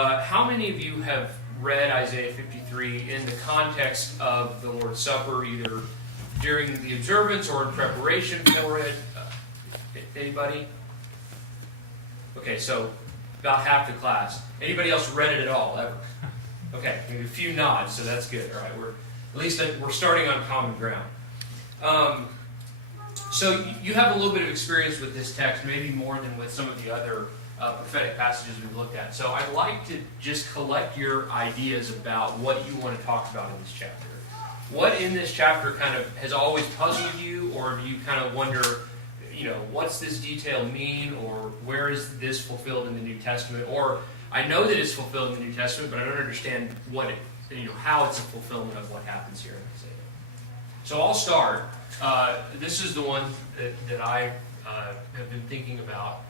How many of you have read Isaiah 53 in the context of the Lord's Supper, either during the observance or in preparation for it? Anybody? Okay, so about half the class. Anybody else read it at all, ever? Okay, maybe a few nods, so that's good. All right, we're starting on common ground. So you have a little bit of experience with this text, maybe more than with some of the other prophetic passages we've looked at. So I'd like to just collect your ideas about what you want to talk about in this chapter. What in this chapter kind of has always puzzled you, or do you kind of wonder, what's this detail mean, or where is this fulfilled in the New Testament? Or I know that it's fulfilled in the New Testament, but I don't understand how it's a fulfillment of what happens here in Isaiah. So I'll start. This is the one that I have been thinking about,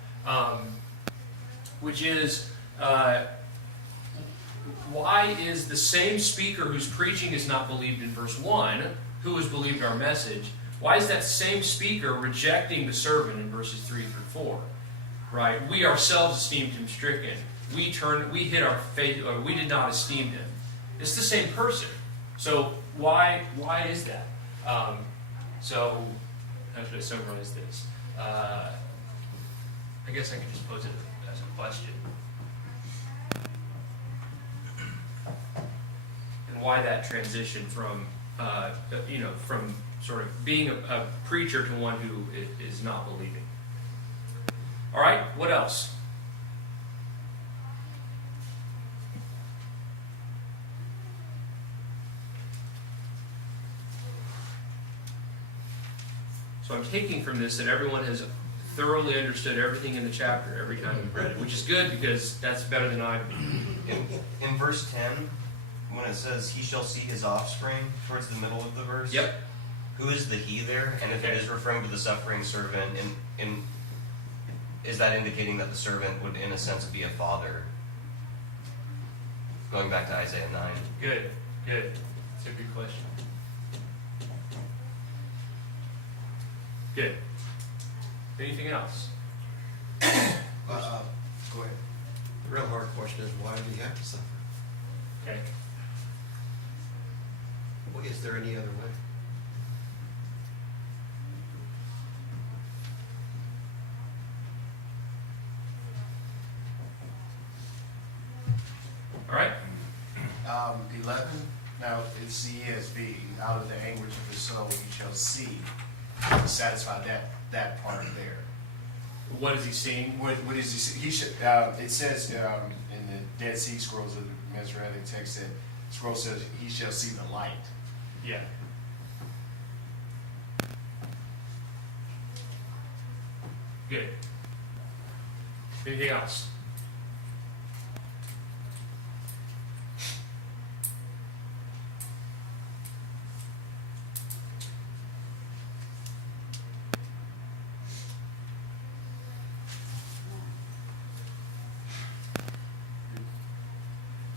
which is why is the same speaker whose preaching is not believed in verse 1, who has believed our message, why is that same speaker rejecting the servant in verses 3 through 4? Right? We ourselves esteemed him stricken. We hid our faith, or we did not esteem him. It's the same person. So why is that? So how should I summarize this? I guess I can just pose it as a question. And why that transition from from sort of being a preacher to one who is not believing. All right, what else? So I'm taking from this that everyone has thoroughly understood everything in the chapter every time we've read it, which is good because that's better than I've been. In verse 10, when it says, he shall see his offspring, towards the middle of the verse, Yep. Who is the he there? And if it is referring to the suffering servant, is that indicating that the servant would, in a sense, be a father? Going back to Isaiah 9. Good. That's a good question. Good. Anything else? Go ahead. The real hard question is, why did he have to suffer? Okay. Well, is there any other way? All right. 11. Now it's the ESV. Out of the anguish of his soul, you shall see. Satisfy that part there. What is he seeing? What is he see? He should. It says in the Dead Sea Scrolls of the Masoretic text that scroll says he shall see the light. Yeah. Good. Anything else?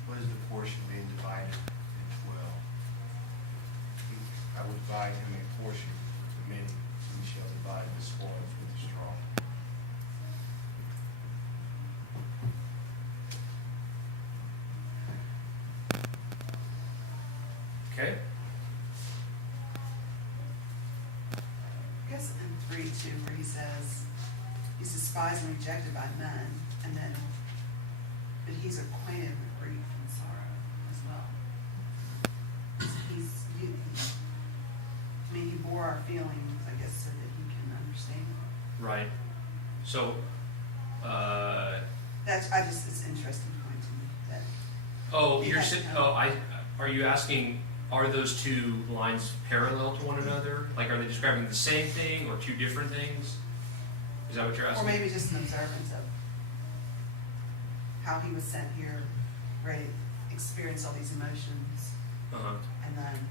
What is the portion being divided into 12? I will divide him a portion to many. He shall divide the spoils with the strong. Okay. I guess in 3:2 where he says he's despised and rejected by men, and then but he's acquainted with grief and sorrow as well. He bore our feelings, I guess, so that he can understand. Right. So, It's an interesting point to me that. are you asking, are those two lines parallel to one another? Like, are they describing the same thing or two different things? Is that what you're Or asking? maybe just an observance of how he was sent here, ready to experience all these emotions, Uh-huh. and then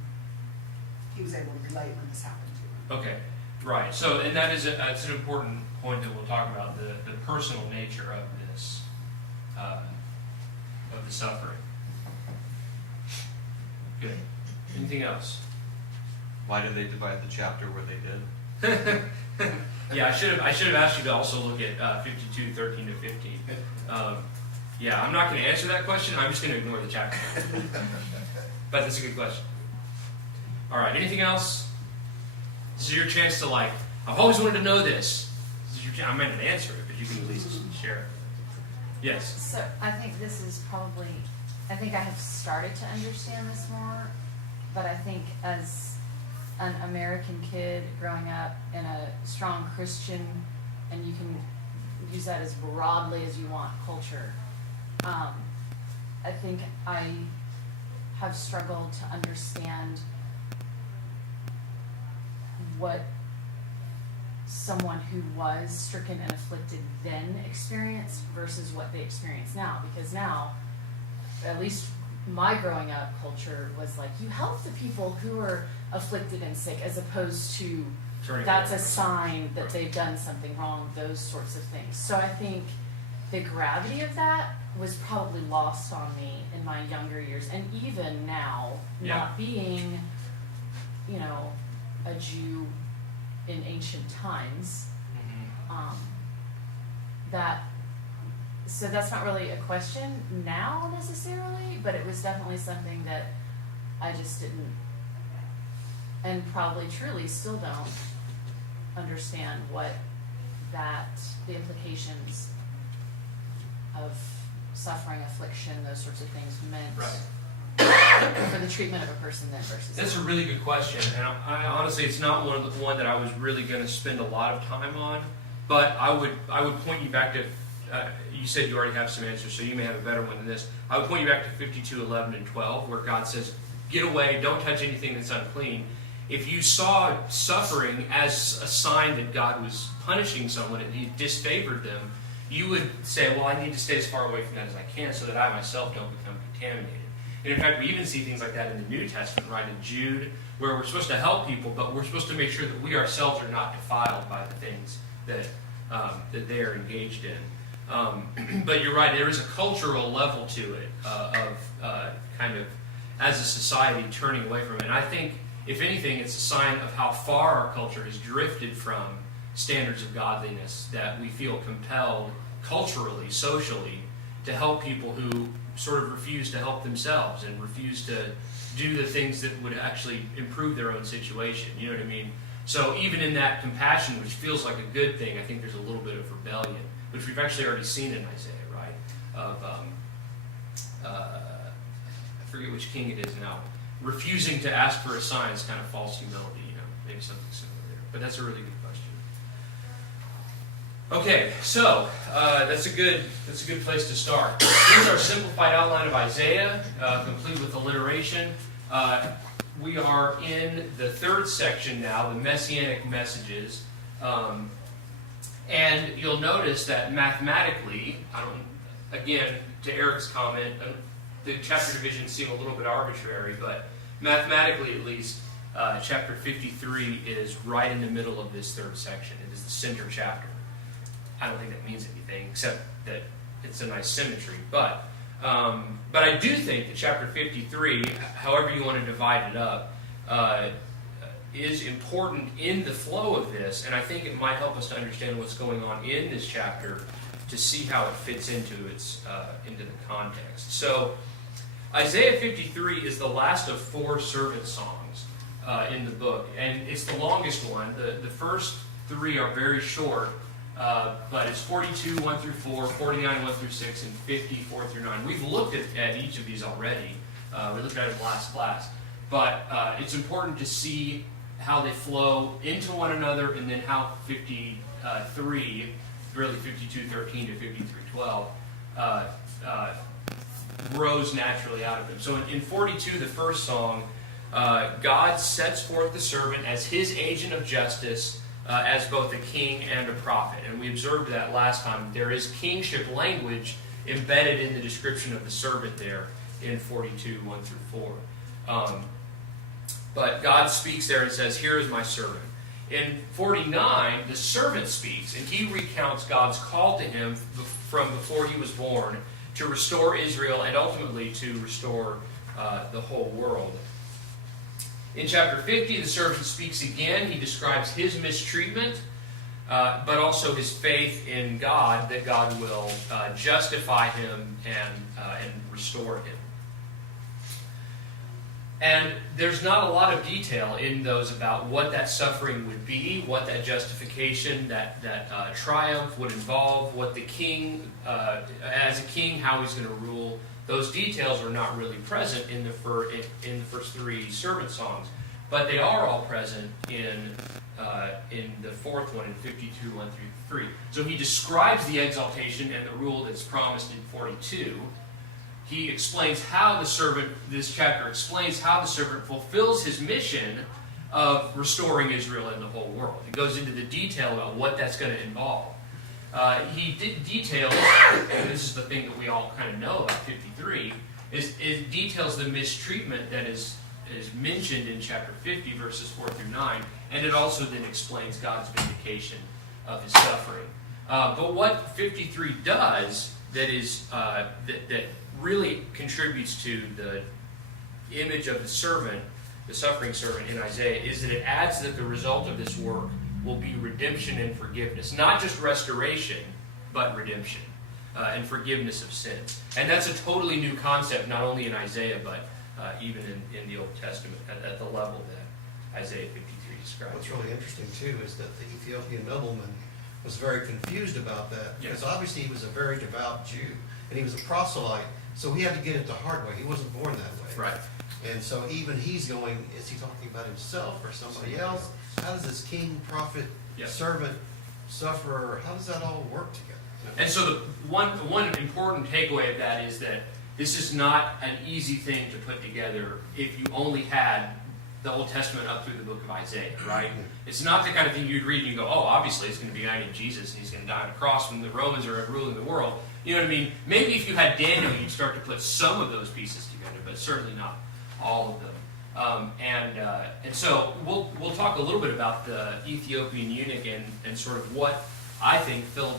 he was able to relate when this happened to him. Okay, right. So, and that's an important point that we'll talk about, the personal nature of this, of the suffering. Good. Anything else? Why did they divide the chapter where they did? Yeah, I should have asked you to also look at 52:13 to 15. Yeah, I'm not going to answer that question. I'm just going to ignore the chapter. But that's a good question. All right, anything else? This is your chance to I've always wanted to know this. I might not answer it, but you can at least share it. Yes. So I think this is probably, I think I have started to understand this more, but I think as an American kid growing up in a strong Christian, and you can use that as broadly as you want, culture, I think I have struggled to understand what someone who was stricken and afflicted then experienced versus what they experience now. Because now, at least my growing up culture was like, you help the people who are afflicted and sick, as opposed to that's a sign that they've done something wrong, those sorts of things. So I think the gravity of that was probably lost on me in my younger years, and even now, not being, a Jew in ancient times, so that's not really a question now necessarily, but it was definitely something that I just didn't, and probably truly still don't understand what the implications of suffering, affliction, those sorts of things meant. Right. For the treatment of a person then versus. That's a really good question, and I honestly, it's not one that I was really going to spend a lot of time on. But I would point you back to. You said you already have some answers, so you may have a better one than this. I would point you back to 52:11 and 12, where God says, "Get away! Don't touch anything that's unclean." If you saw suffering as a sign that God was punishing someone and He disfavored them, you would say, "Well, I need to stay as far away from that as I can, so that I myself don't become contaminated." And in fact, we even see things like that in the New Testament, right? In Jude, where we're supposed to help people, but we're supposed to make sure that we ourselves are not defiled by the things that they are engaged in. But you're right, there is a cultural level to it of kind of, as a society, turning away from it. And I think, if anything, it's a sign of how far our culture has drifted from standards of godliness, that we feel compelled culturally, socially, to help people who sort of refuse to help themselves and refuse to do the things that would actually improve their own situation. You know what I mean? So even in that compassion, which feels like a good thing, I think there's a little bit of rebellion, which we've actually already seen in Isaiah, right? Of, I forget which king it is now, refusing to ask for a sign is kind of false humility, maybe something similar there. But that's a really good question. Okay, so that's a good place to start. Here's our simplified outline of Isaiah, complete with alliteration. We are in the third section now, the Messianic messages, and you'll notice that mathematically, again, to Eric's comment, the chapter divisions seem a little bit arbitrary, but mathematically at least, chapter 53 is right in the middle of this third section. It is the center chapter. I don't think that means anything, except that it's a nice symmetry. But I do think that chapter 53, however you want to divide it up, is important in the flow of this, and I think it might help us to understand what's going on in this chapter to see how it fits into the context. So Isaiah 53 is the last of 4 servant songs in the book, and it's the longest one. The first 3 are very short. But it's 42, 1 through 4, 49, 1 through 6, and 50, 4 through 9. We've looked at each of these already. We looked at it in last class. But it's important to see how they flow into one another, and then how 53, really 52:13 to 53:12, grows naturally out of them. So in 42, the first song, God sets forth the servant as His agent of justice, as both a king and a prophet. And we observed that last time. There is kingship language embedded in the description of the servant there in 42, 1 through 4. But God speaks there and says, "Here is my servant." In 49, the servant speaks, and he recounts God's call to him from before he was born to restore Israel and ultimately to restore the whole world. In chapter 50, the servant speaks again. He describes his mistreatment but also his faith in God, that God will justify him and restore him. And there's not a lot of detail in those about what that suffering would be, what that justification, that triumph would involve, what the king, as a king, how he's going to rule. Those details are not really present in the first three servant songs, but they are all present in the fourth one, in 52, 1 through 3. So he describes the exaltation and the rule that's promised in 42. He explains how the servant, this chapter explains how the servant fulfills his mission of restoring Israel and the whole world. It goes into the detail about what that's going to involve. He details, and this is the thing that we all kind of know about 53, it details the mistreatment that is mentioned in chapter 50, verses 4 through 9, and it also then explains God's vindication of his suffering. But what 53 does that really contributes to the image of the servant, the suffering servant in Isaiah, is that it adds that the result of this work will be redemption and forgiveness. Not just restoration, but redemption and forgiveness of sins. And that's a totally new concept, not only in Isaiah, but even in the Old Testament, at the level that Isaiah 53 describes. What's really interesting, too, is that the Ethiopian nobleman was very confused about that, because obviously he was a very devout Jew, and he was a proselyte, so he had to get it the hard way. He wasn't born that way. Right. And so even he's going, is he talking about himself or somebody else? How does this king, prophet, servant, sufferer, how does that all work together? And so the one important takeaway of that is that this is not an easy thing to put together if you only had the Old Testament up through the book of Isaiah, right? It's not the kind of thing you'd read and you go, oh, obviously it's going to be a guy named Jesus and he's going to die on a cross when the Romans are ruling the world. You know what I mean? Maybe if you had Daniel, you'd start to put some of those pieces together, but certainly not all of them. And so we'll talk a little bit about the Ethiopian eunuch and sort of what I think Philip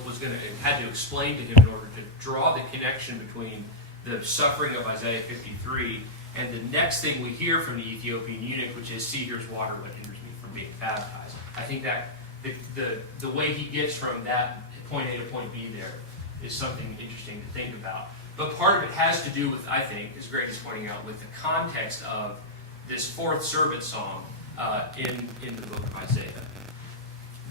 had to explain to him in order to draw the connection between the suffering of Isaiah 53 and the next thing we hear from the Ethiopian eunuch, which is, see, here's water, what hinders me from being baptized. I think that the way he gets from that point A to point B there is something interesting to think about. But part of it has to do with, I think, as Greg is pointing out, with the context of this fourth servant song in the book of Isaiah.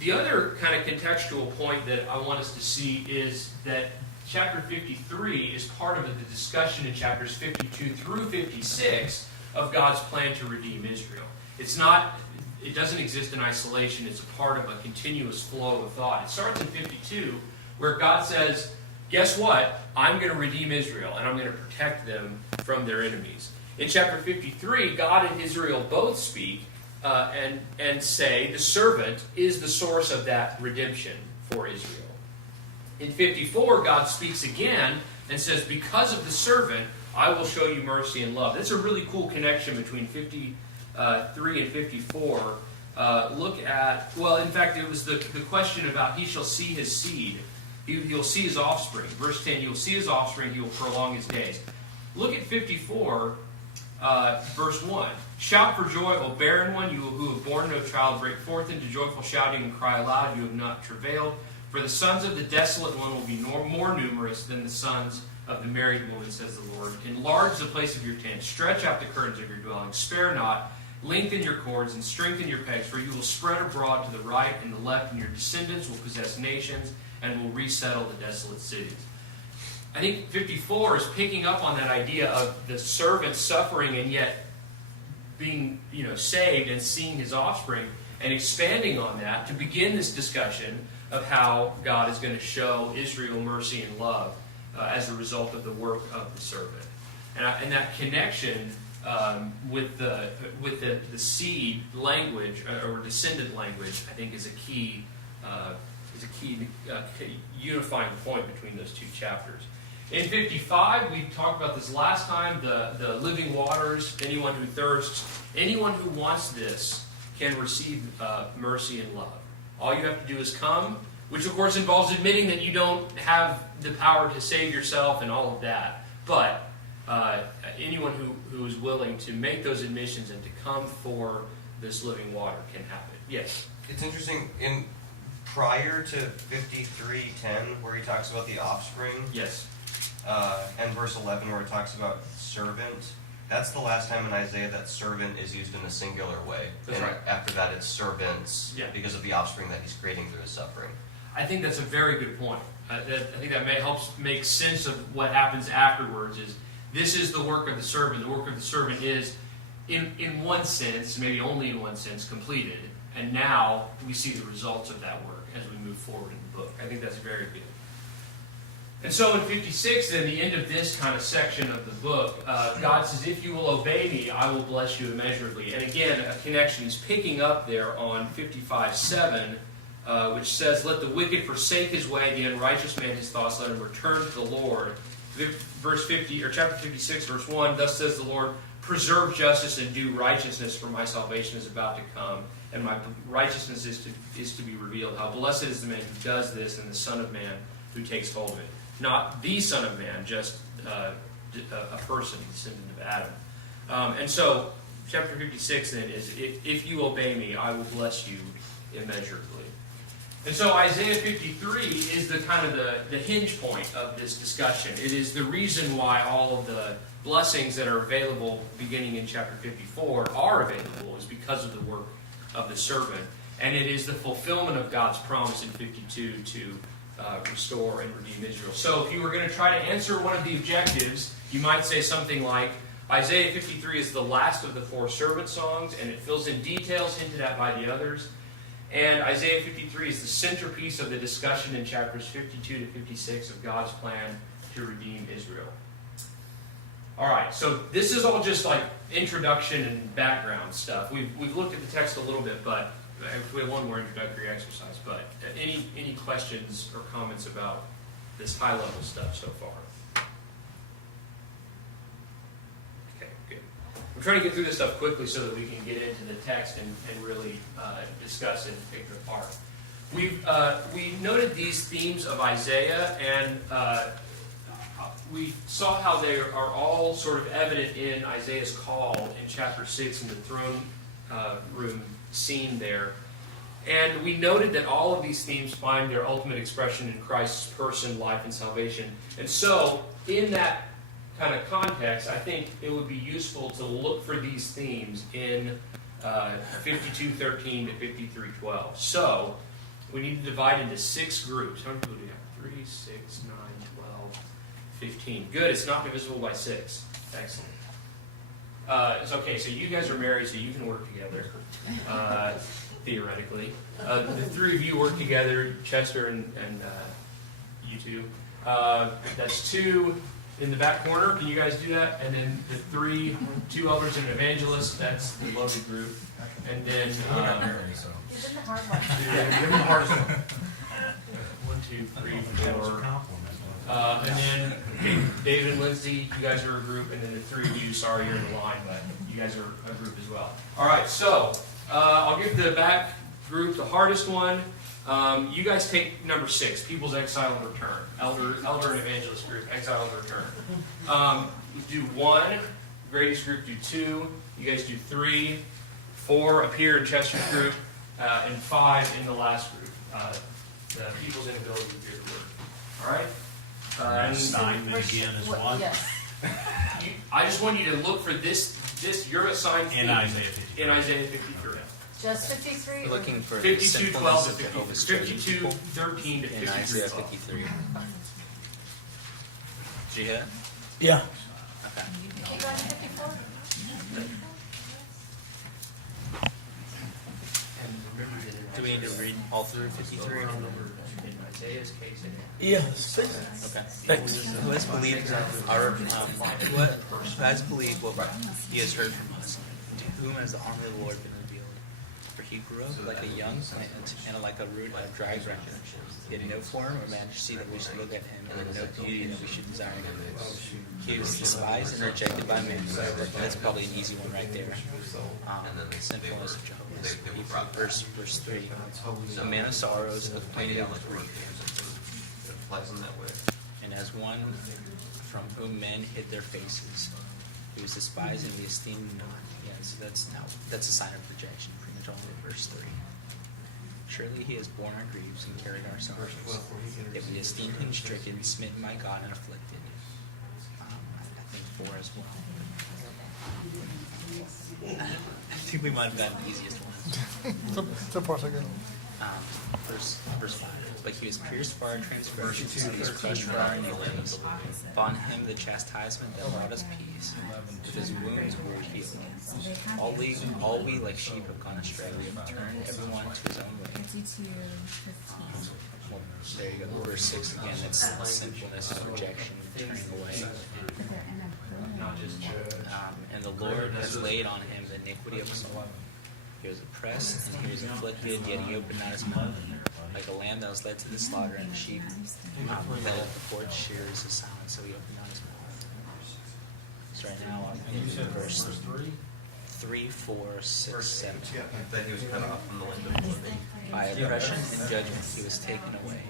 The other kind of contextual point that I want us to see is that chapter 53 is part of the discussion in chapters 52 through 56 of God's plan to redeem Israel. It doesn't exist in isolation. It's a part of a continuous flow of thought. It starts in 52 where God says, guess what? I'm going to redeem Israel and I'm going to protect them from their enemies. In chapter 53, God and Israel both speak and say the servant is the source of that redemption for Israel. In 54, God speaks again and says, because of the servant, I will show you mercy and love. That's a really cool connection between 53 and 54. Look at, well, in fact, it was the question about he shall see his seed. He'll see his offspring. Verse 10, you'll see his offspring, he will prolong his days. Look at 54, verse 1. Shout for joy, O barren one, you who have borne no child. Break forth into joyful shouting and cry aloud, you have not travailed. For the sons of the desolate one will be more numerous than the sons of the married woman, says the Lord. Enlarge the place of your tent. Stretch out the curtains of your dwelling. Spare not. Lengthen your cords and strengthen your pegs, for you will spread abroad to the right and the left, and your descendants will possess nations and will resettle the desolate cities. I think 54 is picking up on that idea of the servant suffering and yet being, saved and seeing his offspring, and expanding on that to begin this discussion of how God is going to show Israel mercy and love as a result of the work of the servant. And that connection with the seed language or descendant language, I think, is a key unifying point between those two chapters. In 55, we talked about this last time, the living waters, anyone who thirsts, anyone who wants this can receive mercy and love. All you have to do is come, which of course involves admitting that you don't have the power to save yourself and all of that. But anyone who is willing to make those admissions and to come for this living water can have it. Yes? It's interesting, prior to 53:10, where he talks about the offspring, Yes. and verse 11, where it talks about servant, that's the last time in Isaiah that servant is used in a singular way. That's and right. After that, it's servants, Yeah. because of the offspring that he's creating through his suffering. I think that's a very good point. I think that helps make sense of what happens afterwards. Is this is the work of the servant. The work of the servant is, in one sense, maybe only in one sense, completed. And now we see the results of that work as we move forward in the book. I think that's very good. And so in 56, then, the end of this kind of section of the book, God says, if you will obey me, I will bless you immeasurably. And again, a connection he's picking up there on 55:7, which says, let the wicked forsake his way, the unrighteous man his thoughts, let him return to the Lord. Verse 50, or chapter 56, verse 1, thus says the Lord, preserve justice and do righteousness, for my salvation is about to come, and my righteousness is to be revealed. How blessed is the man who does this, and the Son of Man who takes hold of it. Not the Son of Man, just a person, descendant of Adam. And so, chapter 56 then is, if you obey me, I will bless you immeasurably. And so Isaiah 53 is the kind of the hinge point of this discussion. It is the reason why all of the blessings that are available beginning in chapter 54 are available, is because of the work of the servant. And it is the fulfillment of God's promise in 52 to restore and redeem Israel. So if you were going to try to answer one of the objectives, you might say something like, Isaiah 53 is the last of the 4 servant songs, and it fills in details hinted at by the others. And Isaiah 53 is the centerpiece of the discussion in chapters 52 to 56 of God's plan to redeem Israel. All right, so this is all just like introduction and background stuff. We've looked at the text a little bit, but we have one more introductory exercise. But any questions or comments about this high-level stuff so far? Okay, good. I'm trying to get through this stuff quickly so that we can get into the text and really discuss it and pick it apart. We noted these themes of Isaiah, and we saw how they are all sort of evident in Isaiah's call in chapter 6 in the throne room scene there. And we noted that all of these themes find their ultimate expression in Christ's person, life, and salvation. And so, in that kind of context, I think it would be useful to look for these themes in 52:13 to 53:12. So, we need to divide into 6 groups. How many people do we have? 3, 6, 9, 12, 15. Good, it's not divisible by 6. Excellent. It's okay, so you guys are married, so you can work together, theoretically. The 3 of you work together, Chester and you two. That's 2 in the back corner. Can you guys do that? And then the 2 elders and an evangelist, that's the loaded group. And then... Give them the hard one. Give him the hardest one. 1, 2, 3, 4. And then David and Lindsay, you guys are a group, and then the 3 of you, sorry you're in the line, but you guys are a group as well. All right, so I'll give the back group the hardest one. You guys take number 6, People's Exile and Return. Elder and Evangelist group, Exile and Return. Do 1, Grady's group do 2, you guys do 3, 4 up here in Chester's group, and 5 in the last group. The People's Inability to Hear the Word. All right? Assignment again is What- 1 Yes. I just want you to look for this you're assigned in theme Isaiah 53. in Isaiah 53. Just 53? We're looking for 52, 12 to 50, Jehovah's 52, people 13 to in 53, Isaiah 12. 53. Jihad? Yeah. Okay. You got 54? Do we need to read all through 53? In Isaiah's case, Yes. Okay. Thanks. Who has believed who has believed what he has heard from us? To whom has the arm of the Lord been revealed? For he grew up like a young plant and like a root out of dry ground. He had no form or majesty that we should look at him, and no beauty that we should desire him. He was despised and rejected by men. That's probably an easy one right there. Sinfulness of Jehovah's people. Verse 3. A man of sorrows, acquainted with grief. It applies in that way. And as one from whom men hid their faces, he was despised and we esteemed not. Yeah, so that's a sign of rejection, pretty much all in verse 3. Surely he has borne our griefs and carried our Verse sorrows. 12, where he Yet we esteemed him stricken, smitten by God, and afflicted. I think 4 as well. I think we might have gotten the easiest one. So far, so good. Verse 5. But he was pierced for our transgressions, and he was crushed for our iniquities. Upon him the chastisement that brought us peace. With his wounds we were healed. All we like sheep have gone astray. We have turned everyone to his own way. Well, there you go. Verse 6 again. It's sinfulness, rejection, turning away. And the Lord has laid on him the iniquity of us all. He was oppressed and he was afflicted, yet he opened not his mouth. Like a lamb that was led to the slaughter, and the sheep that left the porch shears is silent, so he opened not his mouth. So right now I'm in verse 3, 4, 6, 7. That he was cut off from the land of the living. By oppression and judgment he was taken away.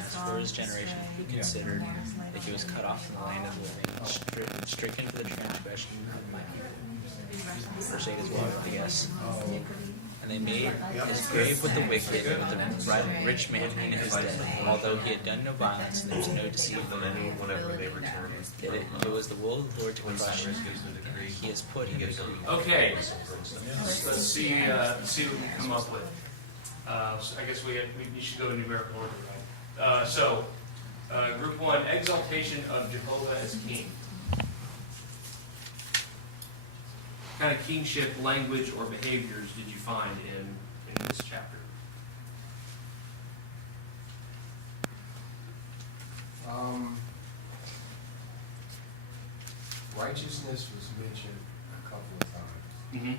As for his generation, he considered that he was cut off from the land of the living, stricken for the transgression of my people. Verse 8 as well, I guess. And they made his grave with the wicked, and with the rich man in his death. Although he had done no violence, and there was no deceit But in him. whenever they return, Yet it was the will of the Lord to when crush him. Cyrus gives the decree, He has put he him gives them. Okay, let's see what we come up with. So I guess we should go in numerical order, right? Group 1, exaltation of Jehovah as king. What kind of kingship language or behaviors did you find in this chapter? Righteousness was mentioned a couple of times. Mm-hmm. In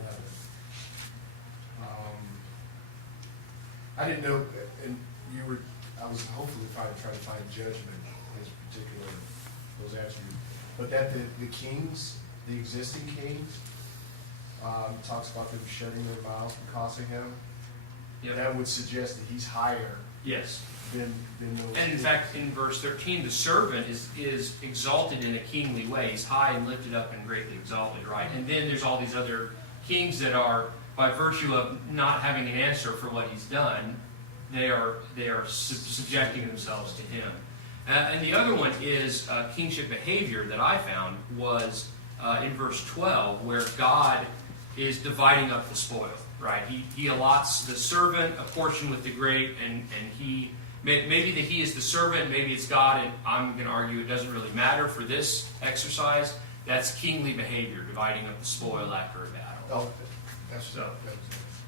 11. I didn't know, and I was hopefully trying to find judgment in this particular, those attributes. But that the kings, the existing kings, talks about them shutting their mouths because of him. Yep. That would suggest that he's higher Yes. than those. And in fact, in verse 13, the servant is exalted in a kingly way. He's high and lifted up and greatly exalted, right? And then there's all these other kings that are, by virtue of not having an answer for what he's done, they are subjecting themselves to him. And the other one is kingship behavior that I found was in verse 12, where God is dividing up the spoil, right? He allots the servant a portion with the great, and he maybe that he is the servant, maybe it's God, and I'm going to argue it doesn't really matter for this exercise. That's kingly behavior, dividing up the spoil after a battle. Oh, that's So, that's-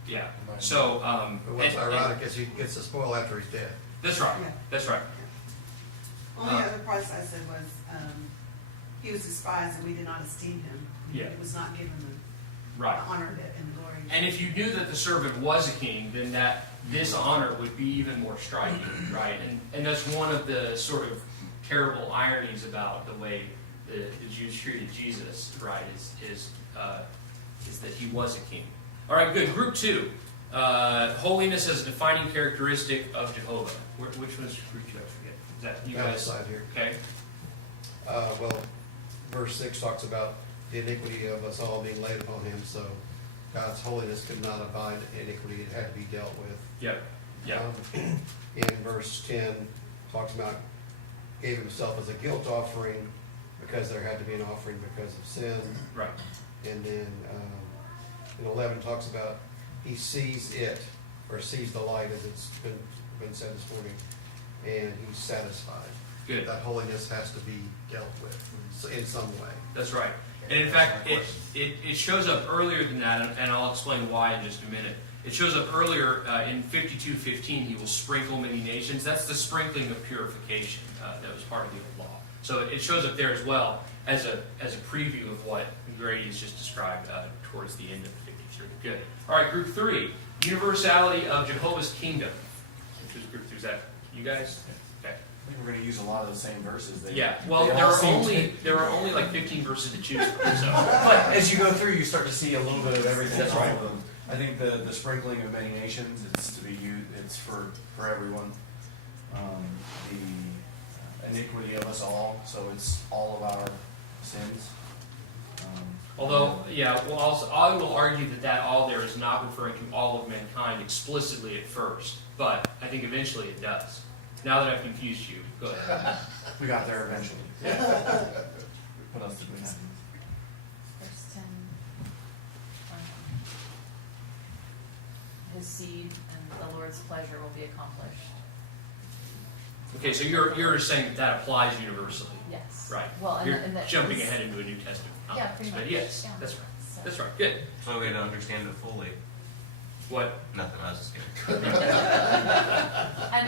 yeah. So, But what's ironic is he gets the spoil after he's dead. that's right. Yeah. That's right. Only other parts I said was, he was despised and we did not esteem him. Yeah. It was not given the Right. honor and glory. And if you knew that the servant was a king, then that this honor would be even more striking, right? And that's one of the sort of terrible ironies about the way the Jews treated Jesus, right? Is that he was a king. All right, good. Group 2, holiness as a defining characteristic of Jehovah. Which one's group 2? I forget. Is that you Down the guys? side here. Okay. Well, verse 6 talks about the iniquity of us all being laid upon him, so God's holiness could not abide iniquity, it had to be dealt with. Yep. Yeah. In verse 10, talks about gave himself as a guilt offering because there had to be an offering because of sin. Right. And then in 11 talks about he sees it, or sees the light as it's been said this morning, and he's satisfied. Good. That holiness has to be dealt with in some way. That's right. And in fact, it shows up earlier than that, and I'll explain why in just a minute. It shows up earlier in 52:15. He will sprinkle many nations. That's the sprinkling of purification that was part of the old law. So it shows up there as well as a preview of what Grady has just described towards the end of 53. Good. All right, group 3, universality of Jehovah's kingdom. Which is group 3? Is that you guys? Okay. I think we're going to use a lot of the same verses. Yeah. Well, they there all are seem only like 15 verses to choose from. So. But as you go through, you start to see a little bit of everything. That's right. All of them. I think the sprinkling of many nations, it's to be used. It's for everyone. The iniquity of us all, so it's all of our sins. Although, yeah, well, also, I will argue that all there is not referring to all of mankind explicitly at first, but I think eventually it does. Now that I've confused you, go ahead. We got there eventually. What else did we have? Verse 10. His seed and the Lord's pleasure will be accomplished. Okay, so you're saying that applies universally, Yes. right? Well, You're and that jumping is- ahead into a New Testament Yeah, context, pretty but much. yes, Yeah. that's right. So- That's right. Good. So we had to understand it fully. What? Nothing, I was just kidding. And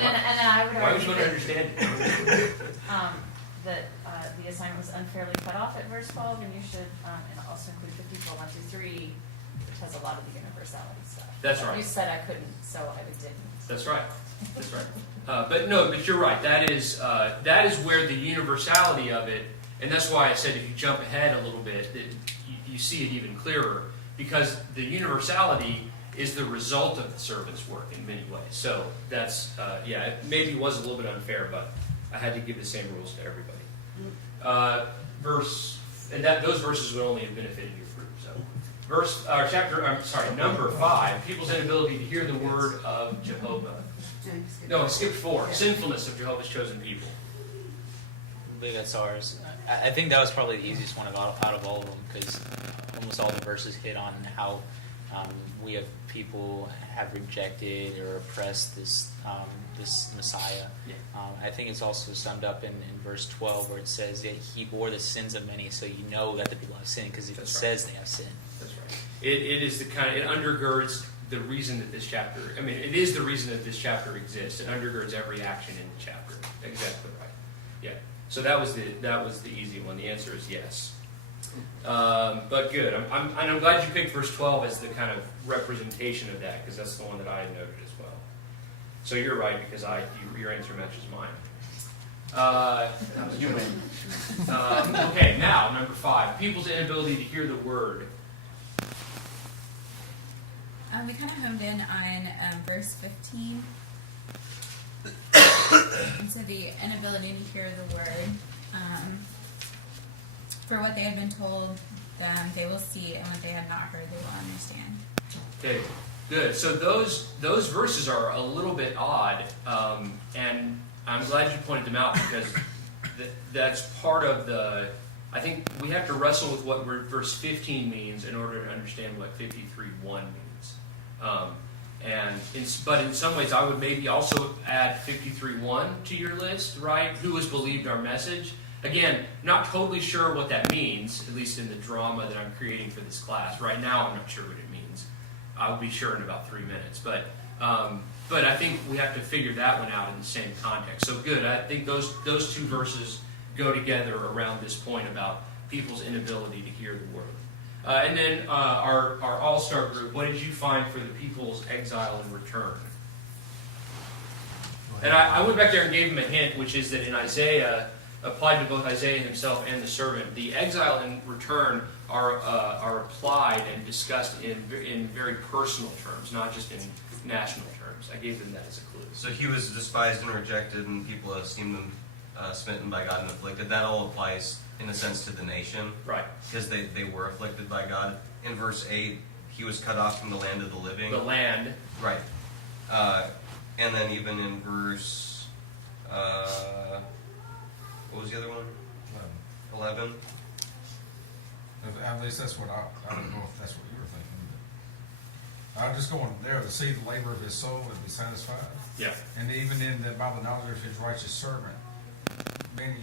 then I would Why would argue you want to understand it? that the assignment was unfairly cut off at verse 12, and you should and also include 54, 1 through 3, which has a lot of the universality stuff. That's right. You said I couldn't, so I didn't. That's right. That's right. But you're right. That is where the universality of it, and that's why I said if you jump ahead a little bit, that you see it even clearer, because the universality is the result of the servant's work in many ways. So that's it maybe was a little bit unfair, but I had to give the same rules to everybody. Those verses would only have benefited your group. So number 5, people's inability to hear the word of Jehovah. No, I skipped 4. Sinfulness of Jehovah's chosen people. I believe that's ours. I think that was probably the easiest one out of all of them, because almost all the verses hit on how we have people have rejected or oppressed this Messiah. Yeah. I think it's also summed up in verse 12 where it says that he bore the sins of many, so you know that the people have sinned because it That's says they have sinned. That's right. It is it undergirds the reason that this chapter, it is the reason that this chapter exists. It undergirds every action in the chapter. Exactly right. Yeah. So that was the easy one. The answer is yes. But good. I'm glad you picked verse 12 as the kind of representation of that, because that's the one that I had noted as well. So you're right, because your answer matches mine. You win. Okay, now number 5, people's inability to hear the word. We kind of honed in on verse 15. And so the inability to hear the word. For what they had been told them, they will see, and what they had not heard, they will understand. Okay, good. So those verses are a little bit odd, and I'm glad you pointed them out, because that's part of the. I think we have to wrestle with what verse 15 means in order to understand what 53:1 means. But in some ways, I would maybe also add 53:1 to your list, right? Who has believed our message? Again, not totally sure what that means, at least in the drama that I'm creating for this class. Right now, I'm not sure what it means. I'll be sure in about 3 minutes. But I think we have to figure that one out in the same context. So good. I think those 2 verses go together around this point about people's inability to hear the word. And then our all-star group, what did you find for the people's exile and return? And I went back there and gave him a hint, which is that in Isaiah, applied to both Isaiah himself and the servant, the exile and return are applied and discussed in very personal terms, not just in national terms. I gave them that as a clue. So he was despised and rejected, and people esteemed him smitten by God and afflicted. That all applies, in a sense, to the nation. Right. Because they were afflicted by God. In verse 8, he was cut off from the land of the living. The land. Right. And then even in verse, what was the other one? 11. At least that's what I don't know if that's what you were thinking. But I'm just going there to see the labor of his soul and be satisfied. Yeah. And even in that by the knowledge of his righteous servant, many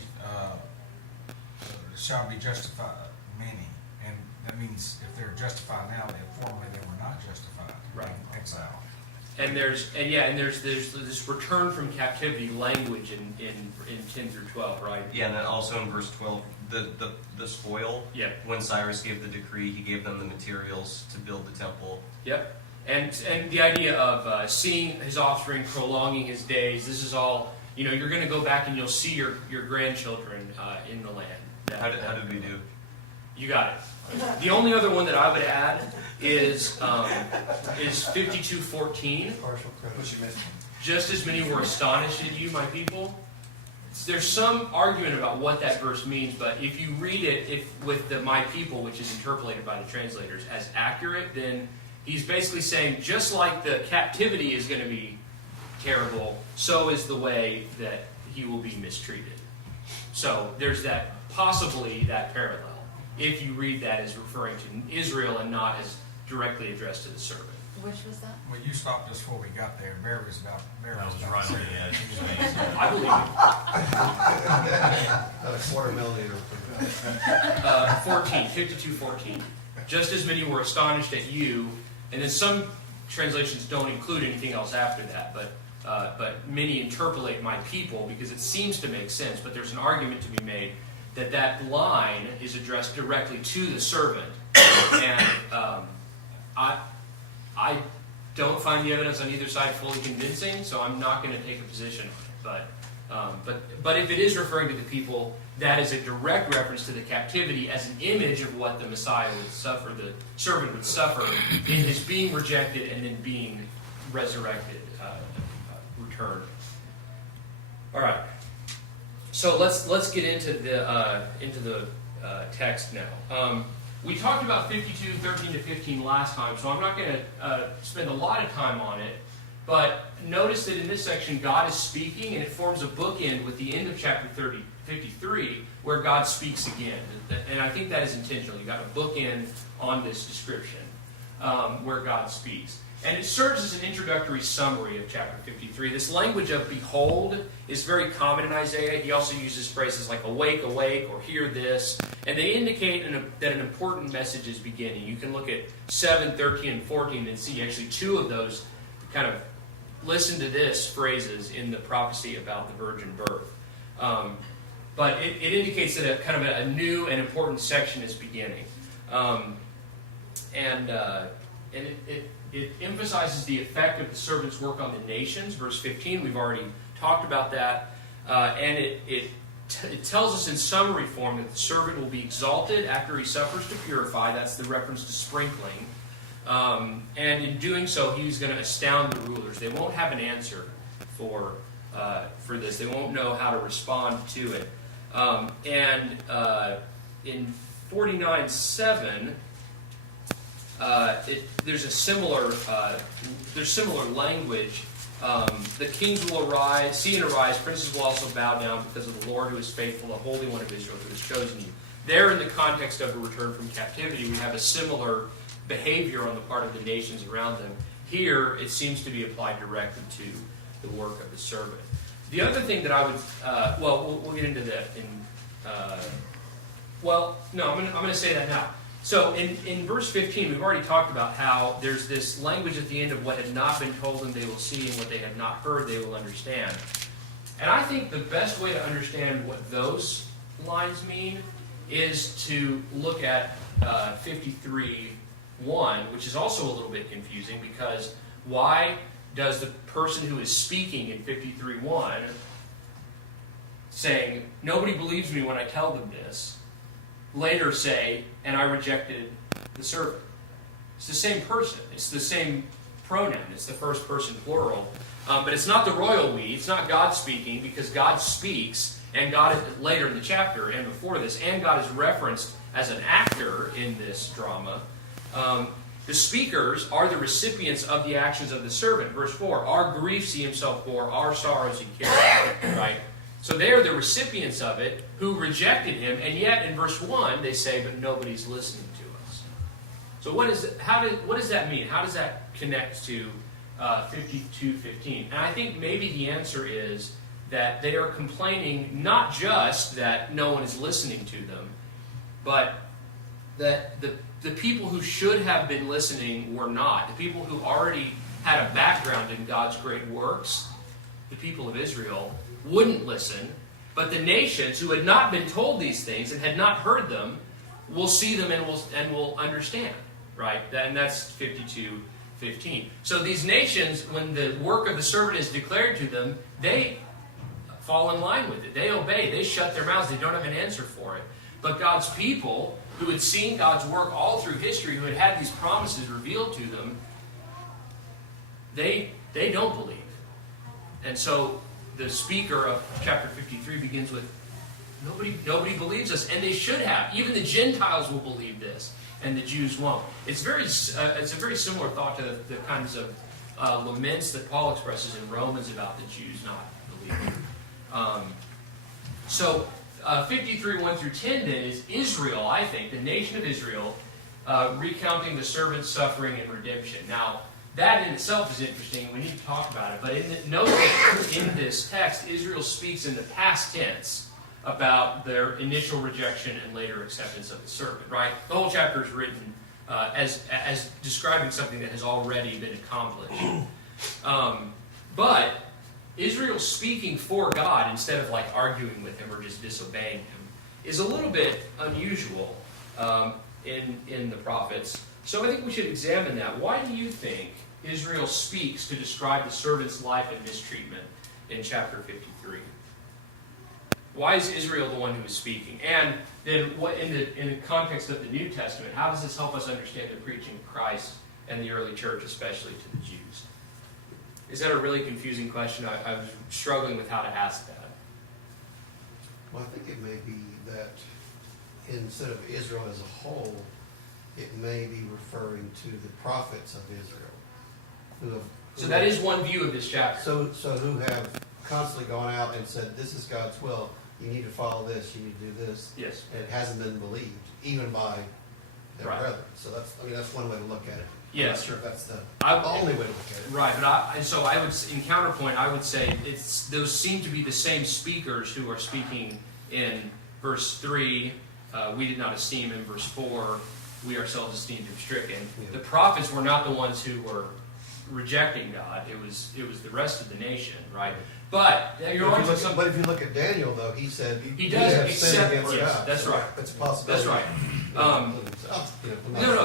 shall be justified, many. And that means if they're justified now, formerly they were not justified. Right. In exile. And there's this return from captivity language in 10 through 12, right? Yeah, and then also in verse 12, the spoil. Yeah. When Cyrus gave the decree, he gave them the materials to build the temple. Yep. And the idea of seeing his offspring, prolonging his days, this is all, you're going to go back and you'll see your grandchildren in the land. How did we do? You got it. The only other one that I would add is 52:14. Partial credit. What you missed? Just as many were astonished at you, my people. there's some argument about what that verse means, but if you read it with the "my people," which is interpolated by the translators, as accurate, then he's basically saying just like the captivity is going to be terrible, so is the way that he will be mistreated. So there's possibly that parallel, if you read that as referring to Israel and not as directly addressed to the servant. Which was that? Well, you stopped us before we got there. Barry was about right on the edge. I believe it. About a quarter millimeter. 52:14. Just as many were astonished at you, and then some translations don't include anything else after that, but many interpolate "my people" because it seems to make sense, but there's an argument to be made that that line is addressed directly to the servant, and I don't find the evidence on either side fully convincing, so I'm not going to take a position on it. But if it is referring to the people, that is a direct reference to the captivity as an image of what the Messiah would suffer, the servant would suffer in his being rejected and then being resurrected, returned. All right. So let's get into the text now. We talked about 52:13-15 last time, so I'm not going to spend a lot of time on it. But notice that in this section, God is speaking, and it forms a bookend with the end of chapter 53, where God speaks again. And I think that is intentional. You've got a bookend on this description where God speaks. And it serves as an introductory summary of chapter 53. This language of behold is very common in Isaiah. He also uses phrases like awake, awake, or hear this. And they indicate that an important message is beginning. You can look at 7, 13, and 14 and see actually two of those kind of listen to this phrases in the prophecy about the virgin birth. But it indicates that a new and important section is beginning. It emphasizes the effect of the servant's work on the nations. Verse 15, we've already talked about that. And it tells us in summary form that the servant will be exalted after he suffers to purify. That's the reference to sprinkling. And in doing so, he's going to astound the rulers. They won't have an answer for this. They won't know how to respond to it. In 49:7, there's similar language. The kings will arise, see and arise, princes will also bow down because of the Lord who is faithful, the Holy One of Israel who has chosen you. There, in the context of a return from captivity, we have a similar behavior on the part of the nations around them. Here, it seems to be applied directly to the work of the servant. The other thing that I would, we'll get into that I'm going to say that now. So in verse 15, we've already talked about how there's this language at the end of what had not been told them they will see, and what they had not heard they will understand. And I think the best way to understand what those lines mean is to look at 53:1, which is also a little bit confusing, because why does the person who is speaking in 53:1 saying, nobody believes me when I tell them this, later say, and I rejected the servant? It's the same person. It's the same pronoun. It's the first person plural. But it's not the royal we. It's not God speaking, because God speaks, and God, later in the chapter and before this, and God is referenced as an actor in this drama. The speakers are the recipients of the actions of the servant. Verse 4, our griefs he himself bore, our sorrows he carried. Right? So they are the recipients of it who rejected him, and yet in verse 1 they say, but nobody's listening to us. So what does that mean? How does that connect to 52:15? And I think maybe the answer is that they are complaining not just that no one is listening to them, but that the people who should have been listening were not. The people who already had a background in God's great works, the people of Israel, wouldn't listen, but the nations who had not been told these things and had not heard them will see them and will understand, right? And that's 52:15. So these nations, when the work of the servant is declared to them, they fall in line with it. They obey. They shut their mouths. They don't have an answer for it. But God's people, who had seen God's work all through history, who had had these promises revealed to them, they don't believe. And so the speaker of chapter 53 begins with, nobody believes us, and they should have. Even the Gentiles will believe this, and the Jews won't. It's a very similar thought to the kinds of laments that Paul expresses in Romans about the Jews not believing. So 53, 1 through 10 then is Israel, I think, the nation of Israel, recounting the servant's suffering and redemption. Now, that in itself is interesting. We need to talk about it. But note that in this text, Israel speaks in the past tense about their initial rejection and later acceptance of the servant, right? The whole chapter is written as describing something that has already been accomplished. But Israel speaking for God instead of like arguing with him or just disobeying him is a little bit unusual in the prophets. So I think we should examine that. Why do you think Israel speaks to describe the servant's life and mistreatment in chapter 53? Why is Israel the one who is speaking? And then what in the context of the New Testament, how does this help us understand the preaching of Christ and the early church, especially to the Jews? Is that a really confusing question? I was struggling with how to ask that. Well, I think it may be that instead of Israel as a whole, it may be referring to the prophets of Israel. So that is one view of this chapter. So who have constantly gone out and said, this is God's will, you need to follow this, you need to do this. Yes. And it hasn't been believed, even by their Right. brethren. So that's one way to look at it. I'm Yes. not sure if that's the I- only way to look at it. Right, but I would, in counterpoint, I would say those seem to be the same speakers who are speaking in verse 3, we did not esteem, in verse 4, we ourselves esteemed him stricken. Yeah. The prophets were not the ones who were rejecting God, it was the rest of the nation, right? But you're on to something. But if you look at Daniel, though, he said He does have accept- sinned against yes, God. that's So right. That's a possibility. That's right. No,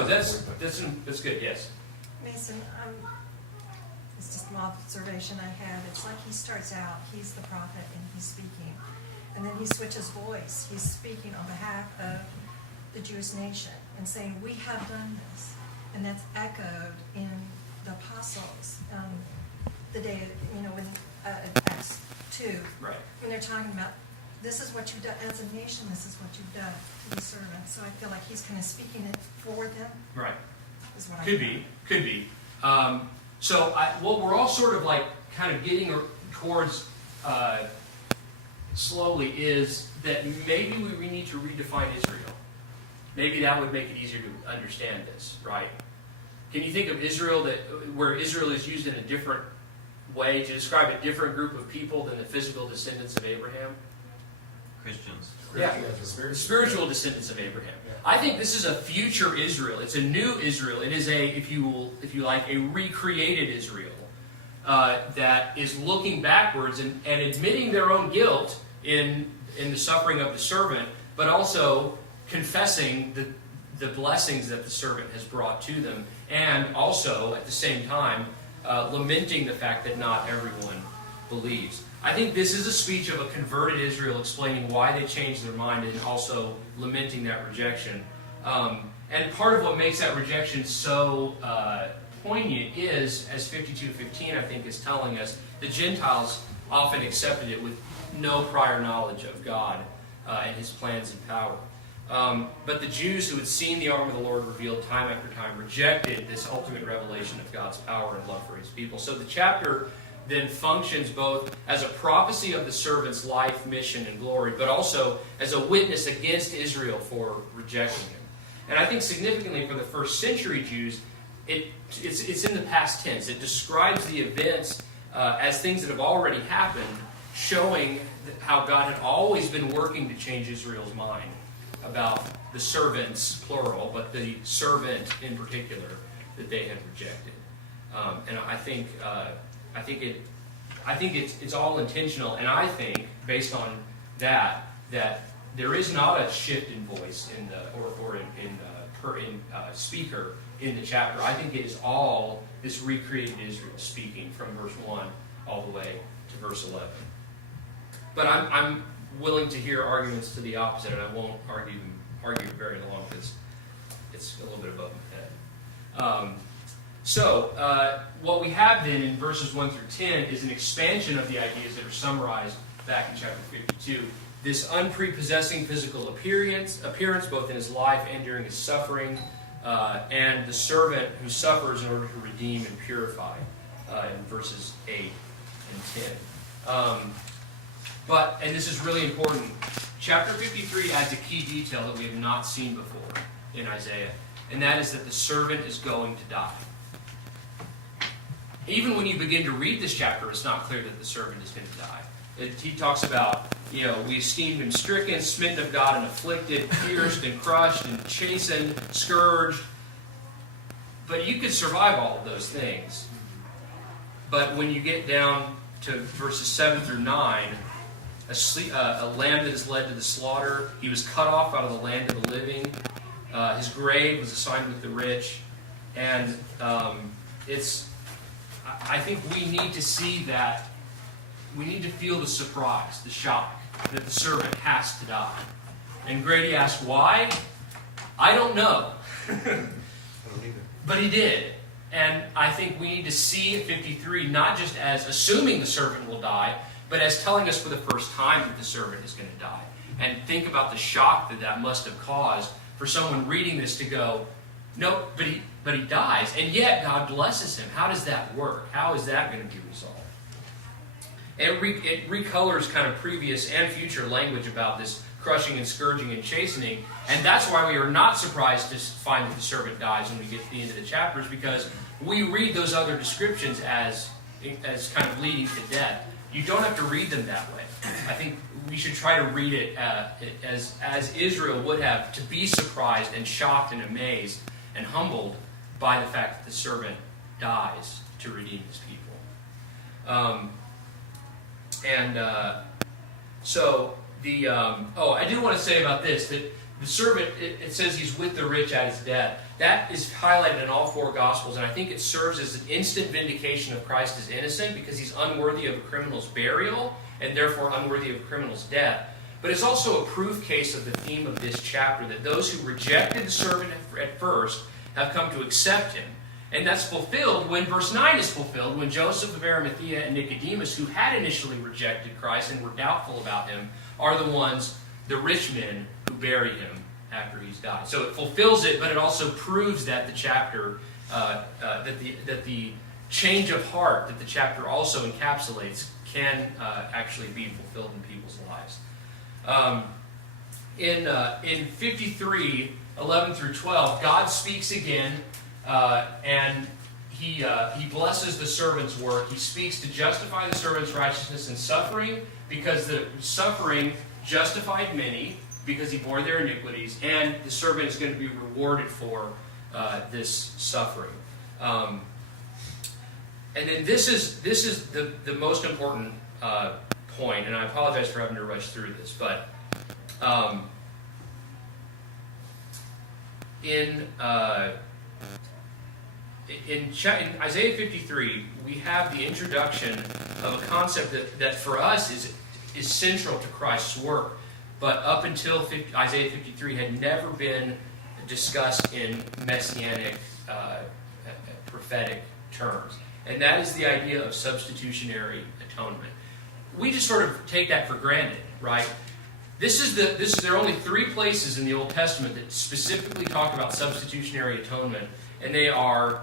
that's but- good. Yes. Mason, it's just an observation I have. It's like he starts out, he's the prophet and he's speaking. And then he switches voice. He's speaking on behalf of the Jewish nation and saying, we have done this. And that's echoed in the apostles, the day, when Acts 2, Right. when they're talking about, this is what you've done, as a nation, this is what you've done to the servant. So I feel like he's kind of speaking it for them, Right. is what I Could be. So what we're all sort of like kind of getting towards slowly is that maybe we need to redefine Israel. Maybe that would make it easier to understand this, right? Can you think of Israel where Israel is used in a different way to describe a different group of people than the physical descendants of Abraham? Christians. Yeah, spiritual descendants of Abraham. I think this is a future Israel. It's a new Israel. It is if you like, a recreated Israel that is looking backwards and admitting their own guilt in the suffering of the servant, but also confessing the blessings that the servant has brought to them, and also at the same time lamenting the fact that not everyone believes. I think this is a speech of a converted Israel explaining why they changed their mind and also lamenting that rejection. And part of what makes that rejection so poignant is, as 52:15 I think is telling us, the Gentiles often accepted it with no prior knowledge of God and his plans and power. But the Jews who had seen the arm of the Lord revealed time after time rejected this ultimate revelation of God's power and love for his people. So the chapter then functions both as a prophecy of the servant's life, mission, and glory, but also as a witness against Israel for rejecting him. And I think significantly for the first century Jews, it's in the past tense. It describes the events as things that have already happened, showing how God had always been working to change Israel's mind about the servants, plural, but the servant in particular that they had rejected. And I think it's all intentional, and I think based on that there is not a shift in voice in speaker in the chapter. I think it is all this recreated Israel speaking from verse 1 all the way to verse 11. But I'm willing to hear arguments to the opposite, and I won't argue very long because it's a little bit above my head. So, what we have then in verses 1 through 10 is an expansion of the ideas that are summarized back in chapter 52. This unprepossessing physical appearance both in his life and during his suffering, and the servant who suffers in order to redeem and purify in verses 8 and 10. And this is really important, chapter 53 adds a key detail that we have not seen before in Isaiah, and that is that the servant is going to die. Even when you begin to read this chapter, it's not clear that the servant is going to die. He talks about, we esteemed him stricken, smitten of God, and afflicted, pierced and crushed and chastened, scourged. But you could survive all of those things. But when you get down to verses 7 through 9, a lamb that is led to the slaughter, he was cut off out of the land of the living, his grave was assigned with the rich, and I think we need to see that. We need to feel the surprise, the shock, that the servant has to die. And Grady asked, why? I don't know. I don't either. But he did. And I think we need to see 53 not just as assuming the servant will die, but as telling us for the first time that the servant is going to die. And think about the shock that must have caused for someone reading this to go, no, but he dies, and yet God blesses him. How does that work? How is that going to be resolved? It recolors kind of previous and future language about this crushing and scourging and chastening, and that's why we are not surprised to find that the servant dies when we get to the end of the chapters, because we read those other descriptions as kind of leading to death. You don't have to read them that way. I think we should try to read it as Israel would have, to be surprised and shocked and amazed and humbled by the fact that the servant dies to redeem his people. I do want to say about this, that the servant, it says he's with the rich at his death. That is highlighted in all four Gospels, and I think it serves as an instant vindication of Christ as innocent, because he's unworthy of a criminal's burial, and therefore unworthy of a criminal's death. But it's also a proof case of the theme of this chapter, that those who rejected the servant at first have come to accept him. And that's fulfilled when verse 9 is fulfilled, when Joseph of Arimathea and Nicodemus, who had initially rejected Christ and were doubtful about him, are the rich men who bury him after he's died. So it fulfills it, but it also proves that the chapter, that the change of heart that the chapter also encapsulates can actually be fulfilled in people's lives. In 53, 11 through 12, God speaks again, and he blesses the servant's work. He speaks to justify the servant's righteousness in suffering, because the suffering justified many, because he bore their iniquities, and the servant is going to be rewarded for this suffering. And then this is the most important point, and I apologize for having to rush through this, but in Isaiah 53, we have the introduction of a concept that for us is central to Christ's work, but up until Isaiah 53 had never been discussed in messianic prophetic terms. And that is the idea of substitutionary atonement. We just sort of take that for granted, right? There are only 3 places in the Old Testament that specifically talk about substitutionary atonement, and they are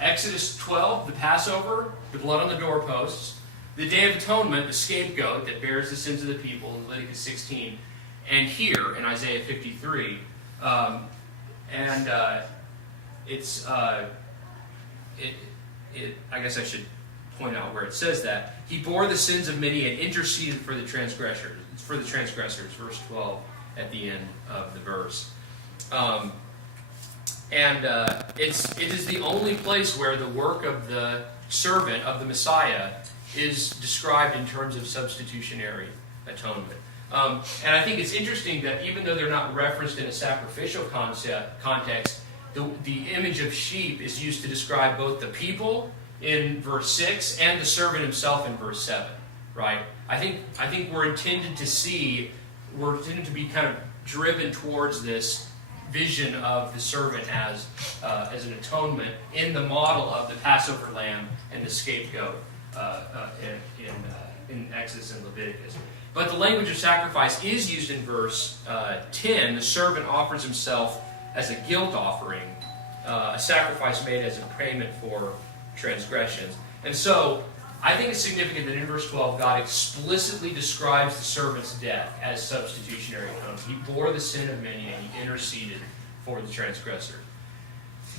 Exodus 12, the Passover, the blood on the doorposts, the Day of Atonement, the scapegoat that bears the sins of the people in Leviticus 16, and here in Isaiah 53. I guess I should point out where it says that. He bore the sins of many and interceded for the transgressors. Verse 12 at the end of the verse. It is the only place where the work of the servant, of the Messiah, is described in terms of substitutionary atonement. And I think it's interesting that even though they're not referenced in a sacrificial context, the image of sheep is used to describe both the people in verse 6 and the servant himself in verse 7. Right? I think we're intended to be kind of driven towards this vision of the servant as an atonement in the model of the Passover lamb and the scapegoat in Exodus and Leviticus. But the language of sacrifice is used in verse 10. The servant offers himself as a guilt offering, a sacrifice made as a payment for transgressions. And so, I think it's significant that in verse 12, God explicitly describes the servant's death as substitutionary atonement. He bore the sin of many and he interceded for the transgressor.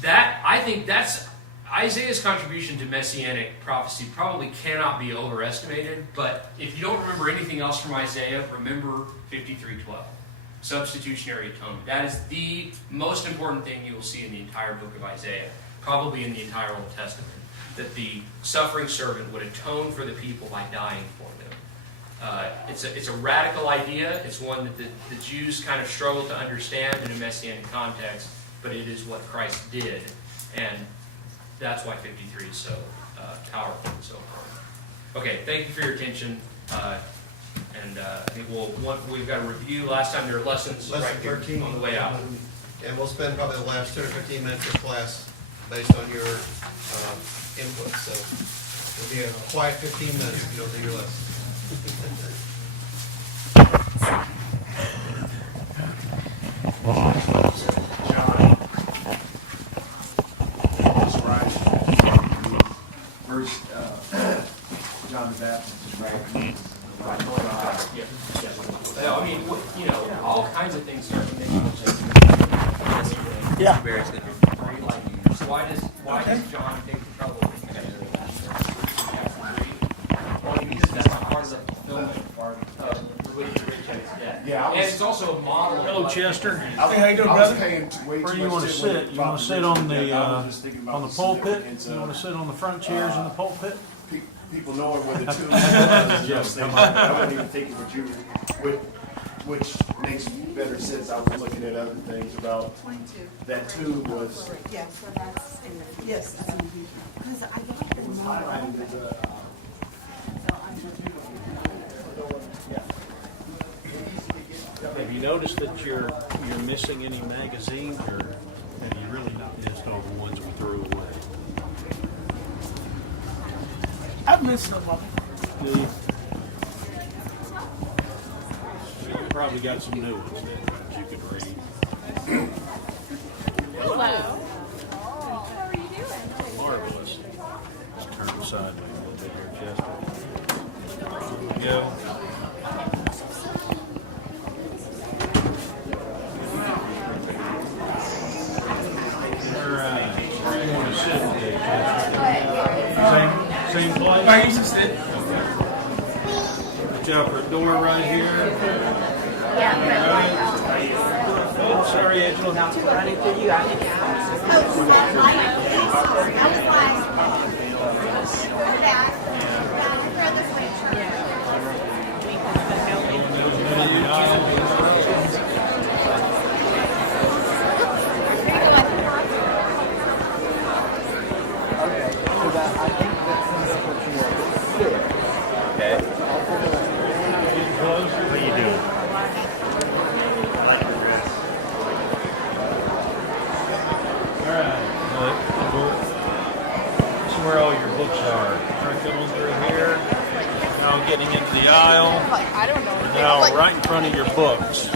I think that's Isaiah's contribution to messianic prophecy probably cannot be overestimated, but if you don't remember anything else from Isaiah, remember 53:12. Substitutionary atonement. That is the most important thing you will see in the entire book of Isaiah, probably in the entire Old Testament, that the suffering servant would atone for the people by dying for them. It's a radical idea. It's one that the Jews kind of struggle to understand in a messianic context, but it is what Christ did, and that's why 53 is so powerful and so important. Okay, thank you for your attention. And I think we've got a review. Last time there were lessons Lesson right here 13 on the way out. And we'll spend probably the last 10 or 15 minutes of class based on your input. So it'll be a quiet 15 minutes if you don't do your lesson. First, John the Baptist is right. Yeah, I mean, all kinds of things start to make sense. Yeah. So why does John take the trouble? Well, because that's part of the fulfillment of religion rich at his death. Yeah, and it's also a model. Hello, Chester. How you doing, brother? Where do you want to sit? You want to sit on the pulpit? You want to sit on the front chairs in the pulpit? People knowing where the tomb was. I wasn't even thinking what you were, which makes better sense. I was looking at other things about 22. that tomb was. Yeah, so that's in the, yes, that's in the future. Because I got the model. Have you noticed that you're missing any magazines, or have you really not missed all the ones we threw away? I've missed some of them. Do you? You probably got some new ones that you could read. Hello. How are you doing? Marvelous. Just turn sideways a little bit here, Chester. There you go. Where do you want to sit today, Chester? Same place? I used to sit. Watch out for a door right here. Oh, sorry, Angela. Running through you. I What are you doing? Alright, this is where all your books are. Curriculum through here. Now getting into the aisle. I don't know. Now right in front of your books.